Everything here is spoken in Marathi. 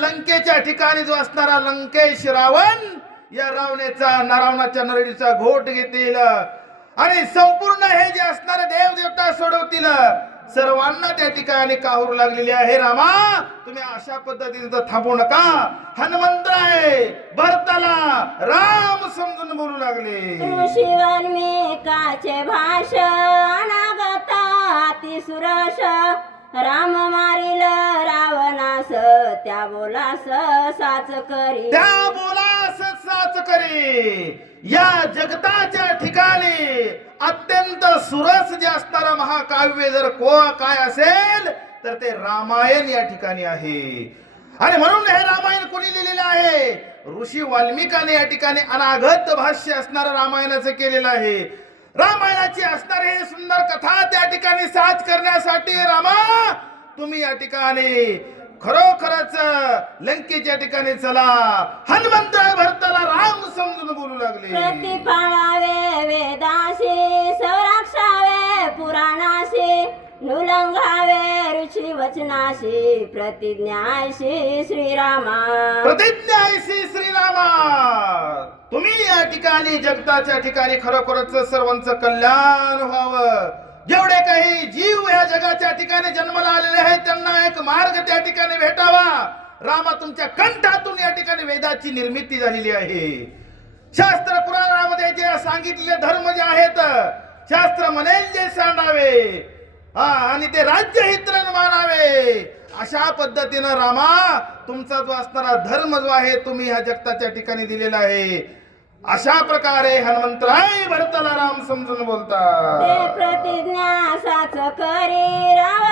लंकेच्या ठिकाणी जो असणारा लंकेश रावण या रावणाच्या नरडीचा घोट घेतील आणि संपूर्ण हे जे असणारे देव देवता सोडवतील. सर्वांना त्या ठिकाणी काहूर लागलेली आहे. रामा, तुम्ही अशा पद्धतीने थांबू नका. हनुमंतराय भरताला राम समजून बोलू लागले. ऋषीवाल्मिकाचे भाषण अनागता सुरश राम मारिल रावणास त्या बोलास साच करी. त्या बोलास साच करी. या जगताच्या ठिकाणी अत्यंत सुरस जे असणारं महाकाव्य जर काय असेल तर ते रामायण या ठिकाणी आहे. आणि म्हणून हे रामायण कोणी लिहिलेलं आहे? ऋषी वाल्मिकाने या ठिकाणी अनागत भाष्य असणारं रामायणाचं केलेलं आहे. रामायणाची असणारी ही सुंदर कथा त्या ठिकाणी साच करण्यासाठी रामा तुम्ही या ठिकाणी खरोखरच लंकेच्या ठिकाणी चला. हनुमंतराय भरताला राम समजून बोलू लागले. प्रतिपाळावे वेदाशी संरक्षावे पुराणाशी नुलंघावे ऋषी वचनाशी प्रतिज्ञाशी श्रीरामा. प्रतिज्ञाशी श्रीरामा, तुम्ही या ठिकाणी जगताच्या ठिकाणी खरोखरच सर्वांचं कल्याण व्हावं. जेवढे काही जीव या जगाच्या ठिकाणी जन्माला आलेले आहेत त्यांना एक मार्ग त्या ठिकाणी भेटावा. रामा, तुमच्या कंठातून या ठिकाणी वेदाची निर्मिती झालेली आहे. शास्त्र पुराणामध्ये जे सांगितलेले धर्म जे आहेत शास्त्र म्हणेल जे सांडावे आणि ते राज्यहित मानावे. अशा पद्धतीनं रामा तुमचा जो असणारा धर्म जो आहे तुम्ही ह्या जगताच्या ठिकाणी दिलेला आहे. अशा प्रकारे हनुमंतराय भरताला राम समजून बोलतात. प्रतिज्ञा साच करी रावण